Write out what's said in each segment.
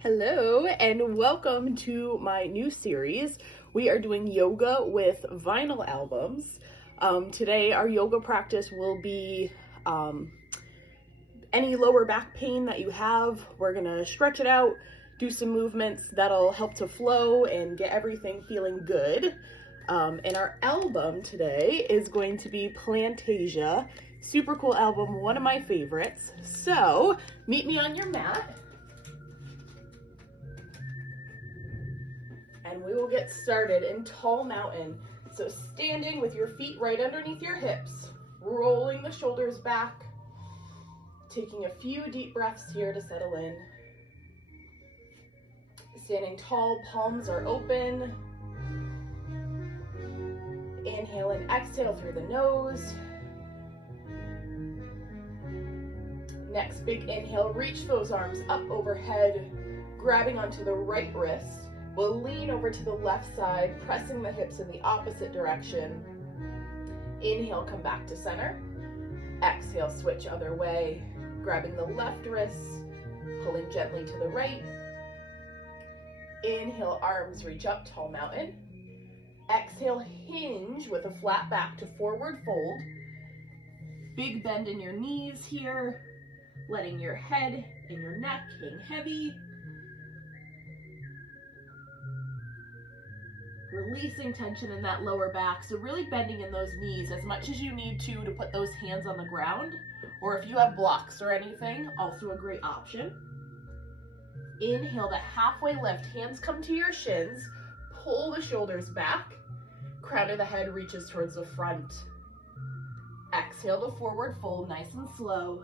Hello and welcome to my new series. We are doing yoga with vinyl albums. Today our yoga practice will be any lower back pain that you have. We're gonna stretch it out, do some movements that'll help to flow and get everything feeling good. And our album today is going to be Plantasia. Super cool album, one of my favorites. So meet me on your mat. And we will get started in tall mountain. So standing with your feet right underneath your hips, rolling the shoulders back, taking a few deep breaths here to settle in. Standing tall, palms are open. Inhale and exhale through the nose. Next big inhale, reach those arms up overhead, grabbing onto the right wrist. We'll lean over to the left side, pressing the hips in the opposite direction. Inhale, come back to center. Exhale, switch other way, grabbing the left wrist, pulling gently to the right. Inhale, arms reach up, tall mountain. Exhale, hinge with a flat back to forward fold. Big bend in your knees here, letting your head and your neck hang heavy. Releasing tension in that lower back, so really bending in those knees as much as you need to put those hands on the ground, or if you have blocks or anything, also a great option. Inhale to halfway lift, hands come to your shins, pull the shoulders back, crown of the head reaches towards the front. Exhale to forward fold, nice and slow.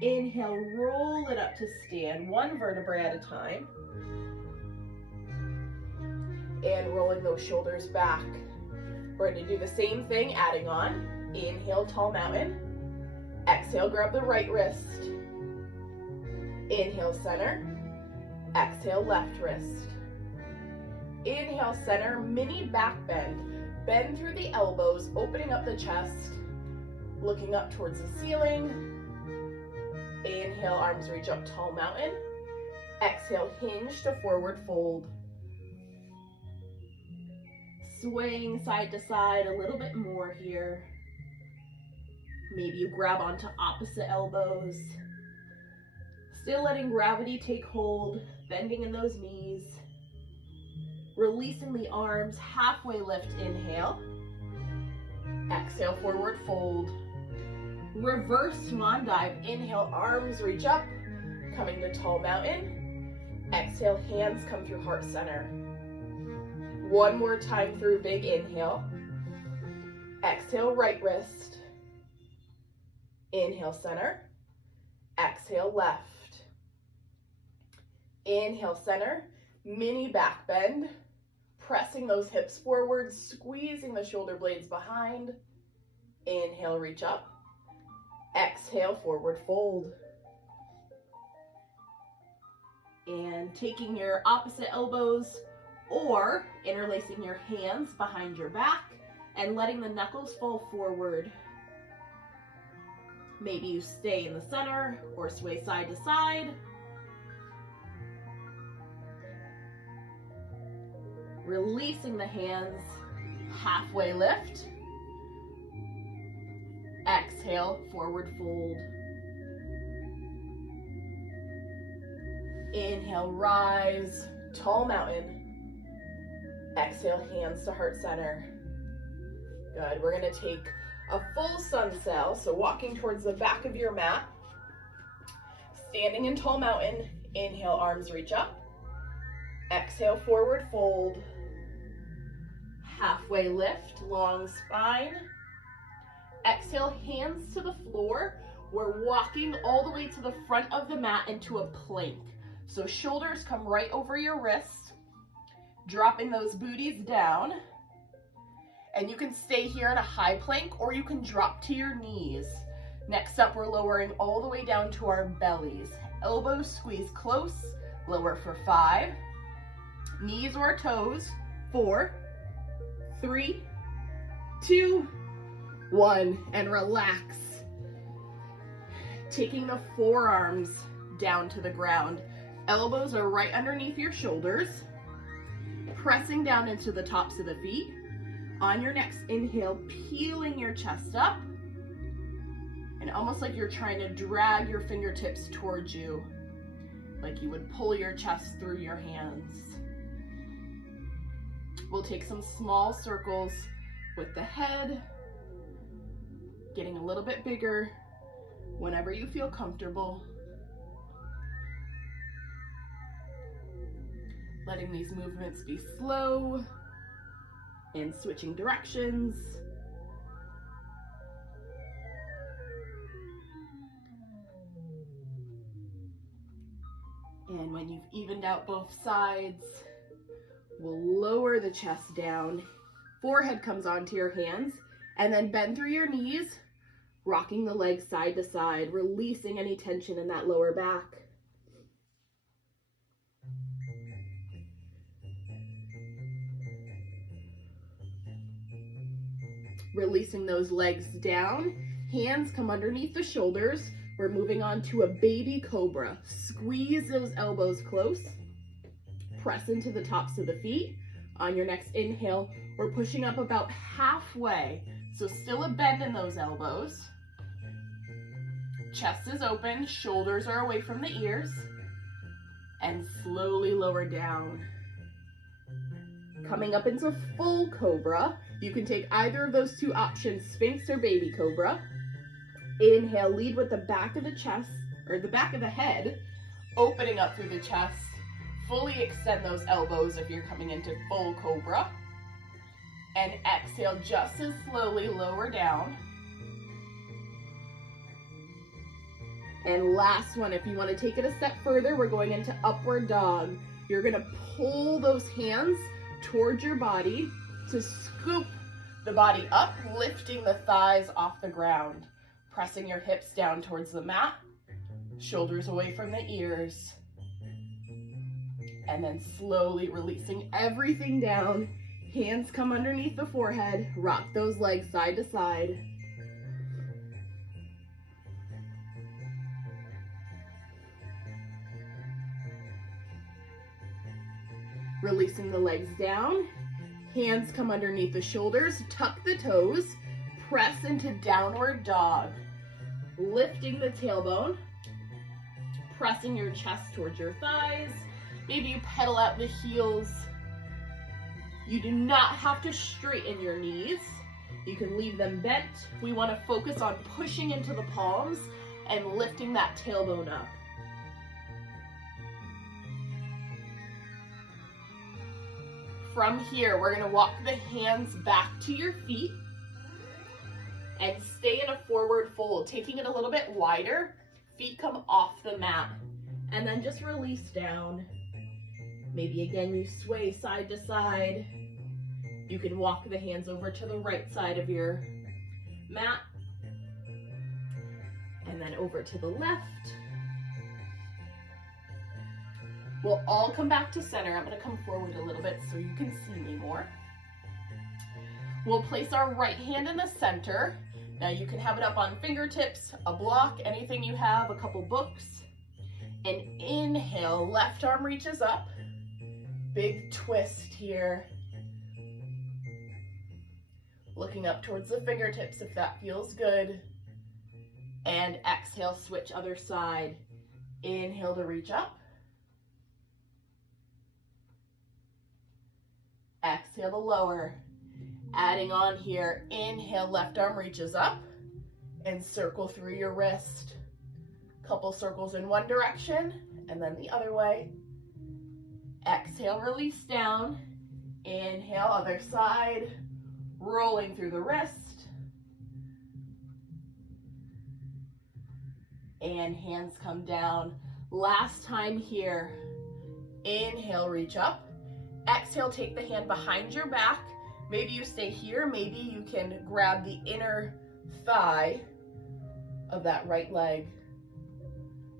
Inhale, roll it up to stand, one vertebrae at a time. And rolling those shoulders back. We're going to do the same thing, adding on. Inhale, tall mountain. Exhale, grab the right wrist. Inhale, center. Exhale, left wrist. Inhale, center, mini back bend. Bend through the elbows, opening up the chest, looking up towards the ceiling. Inhale, arms reach up, tall mountain. Exhale, hinge to forward fold. Swaying side to side a little bit more here. Maybe you grab onto opposite elbows. Still letting gravity take hold, bending in those knees. Releasing the arms, halfway lift, inhale. Exhale, forward fold. Reverse swan dive, inhale, arms reach up, coming to tall mountain. Exhale, hands come through heart center. One more time through, big inhale. Exhale, right wrist. Inhale, center. Exhale, left. Inhale, center. Mini back bend. Pressing those hips forward, squeezing the shoulder blades behind. Inhale, reach up. Exhale, forward fold. And taking your opposite elbows or interlacing your hands behind your back and letting the knuckles fall forward. Maybe you stay in the center or sway side to side. Releasing the hands, halfway lift. Exhale, forward fold. Inhale, rise, tall mountain. Exhale, hands to heart center. Good. We're going to take a full sun sail, so walking towards the back of your mat. Standing in tall mountain, inhale, arms reach up. Exhale, forward fold. Halfway lift, long spine. Exhale, hands to the floor. We're walking all the way to the front of the mat into a plank. So shoulders come right over your wrists, dropping those booties down. And you can stay here in a high plank or you can drop to your knees. Next up, we're lowering all the way down to our bellies. Elbows squeeze close, lower for 5. Knees or toes, 4, 3, 2, 1, and relax. Taking the forearms down to the ground. Elbows are right underneath your shoulders, pressing down into the tops of the feet. On your next inhale, peeling your chest up, and almost like you're trying to drag your fingertips towards you, like you would pull your chest through your hands. We'll take some small circles with the head, getting a little bit bigger whenever you feel comfortable. Letting these movements be slow and switching directions. And when you've evened out both sides, we'll lower the chest down. Forehead comes onto your hands, and then bend through your knees, rocking the legs side to side, releasing any tension in that lower back. Releasing those legs down, hands come underneath the shoulders. We're moving on to a baby cobra. Squeeze those elbows close. Press into the tops of the feet. On your next inhale, we're pushing up about halfway. So still a bend in those elbows. Chest is open, shoulders are away from the ears. And slowly lower down. Coming up into full cobra. You can take either of those two options, Sphinx or baby cobra. Inhale, lead with the back of the chest, or the back of the head, opening up through the chest. Fully extend those elbows if you're coming into full cobra. And exhale, just as slowly lower down. And last one, if you want to take it a step further, we're going into upward dog. You're going to pull those hands towards your body to scoop the body up, lifting the thighs off the ground, pressing your hips down towards the mat, shoulders away from the ears, and then slowly releasing everything down. Hands come underneath the forehead, rock those legs side to side. Releasing the legs down. Hands come underneath the shoulders, tuck the toes, press into downward dog. Lifting the tailbone, pressing your chest towards your thighs. Maybe you pedal out the heels. You do not have to straighten your knees. You can leave them bent. We want to focus on pushing into the palms and lifting that tailbone up. From here, we're going to walk the hands back to your feet and stay in a forward fold, taking it a little bit wider. Feet come off the mat and then just release down. Maybe again, you sway side to side. You can walk the hands over to the right side of your mat and then over to the left. We'll all come back to center. I'm going to come forward a little bit so you can see me more. We'll place our right hand in the center. Now you can have it up on fingertips, a block, anything you have, a couple books. And inhale, left arm reaches up. Big twist here. Looking up towards the fingertips if that feels good. And exhale, switch other side. Inhale to reach up. Exhale to lower. Adding on here, inhale, left arm reaches up and circle through your wrist. Couple circles in one direction and then the other way. Exhale, release down. Inhale, other side, rolling through the wrist. And hands come down. Last time here. Inhale, reach up. Exhale, take the hand behind your back. Maybe you stay here. Maybe you can grab the inner thigh of that right leg.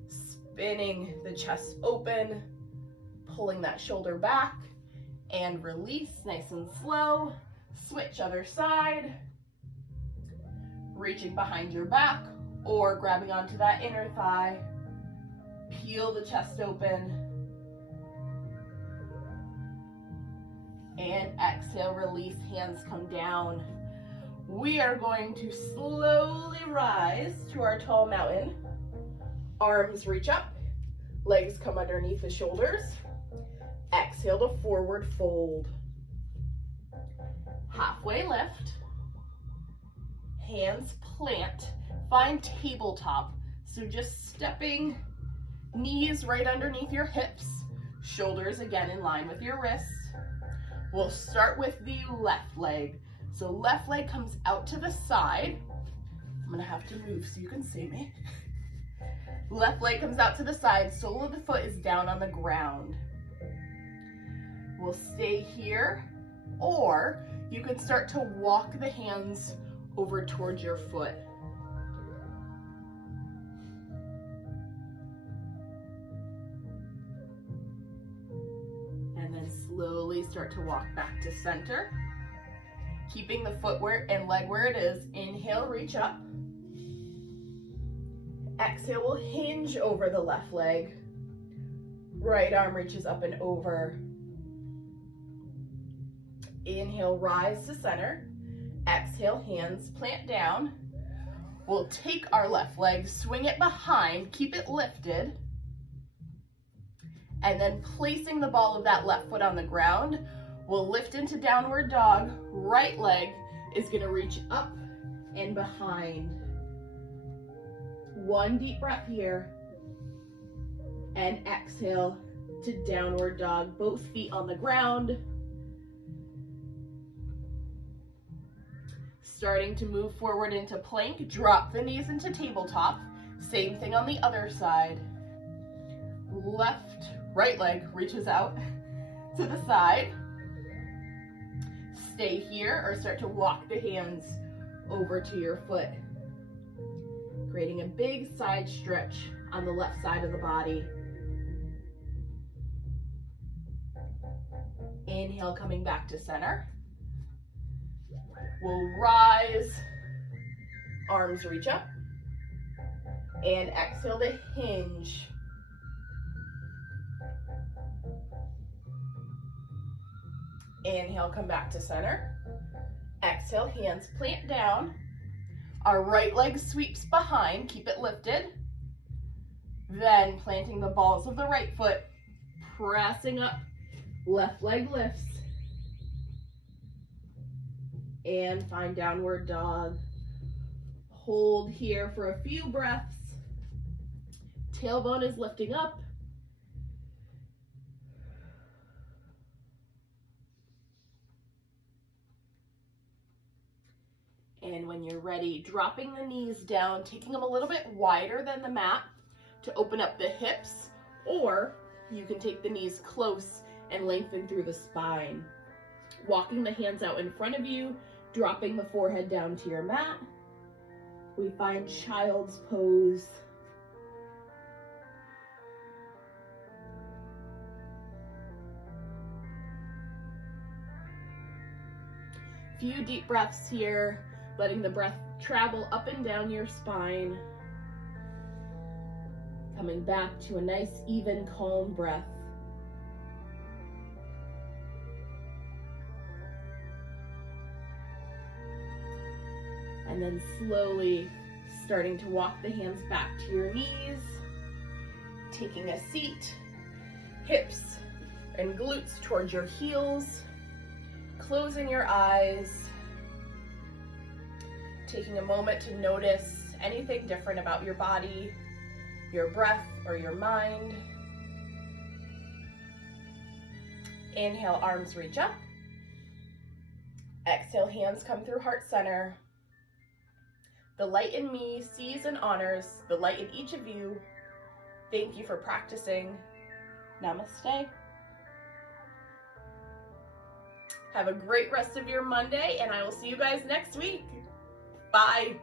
Spinning the chest open, pulling that shoulder back, and release nice and slow. Switch other side. Reaching behind your back or grabbing onto that inner thigh. Peel the chest open. And exhale, release, hands come down. We are going to slowly rise to our tall mountain. Arms reach up, legs come underneath the shoulders. Exhale to forward fold. Halfway lift. Hands plant. Find tabletop. So just stepping, knees right underneath your hips. Shoulders again in line with your wrists. We'll start with the left leg. So left leg comes out to the side. I'm gonna have to move so you can see me. Left leg comes out to the side, sole of the foot is down on the ground. We'll stay here, or you can start to walk the hands over towards your foot. And then slowly start to walk back to center. Keeping the foot and leg where it is. Inhale, reach up. Exhale, we'll hinge over the left leg. Right arm reaches up and over. Inhale, rise to center. Exhale, hands plant down. We'll take our left leg, swing it behind, keep it lifted. And then placing the ball of that left foot on the ground, we'll lift into downward dog. Right leg is gonna reach up and behind. One deep breath here. And exhale to downward dog, both feet on the ground. Starting to move forward into plank, drop the knees into tabletop. Same thing on the other side. Right leg reaches out to the side. Stay here or start to walk the hands over to your foot. Creating a big side stretch on the left side of the body. Inhale, coming back to center. We'll rise, arms reach up, and exhale to hinge. Inhale, come back to center. Exhale, hands plant down. Our right leg sweeps behind, keep it lifted. Then planting the balls of the right foot, pressing up, left leg lifts. And find downward dog. Hold here for a few breaths. Tailbone is lifting up. And when you're ready, dropping the knees down, taking them a little bit wider than the mat to open up the hips, or you can take the knees close and lengthen through the spine. Walking the hands out in front of you, dropping the forehead down to your mat. We find child's pose. Few deep breaths here, letting the breath travel up and down your spine. Coming back to a nice, even, calm breath. And then slowly starting to walk the hands back to your knees, taking a seat, hips and glutes towards your heels, closing your eyes, taking a moment to notice anything different about your body, your breath, or your mind. Inhale, arms reach up. Exhale, hands come through heart center. The light in me sees and honors the light in each of you. Thank you for practicing. Namaste. Have a great rest of your Monday, and I will see you guys next week. Bye.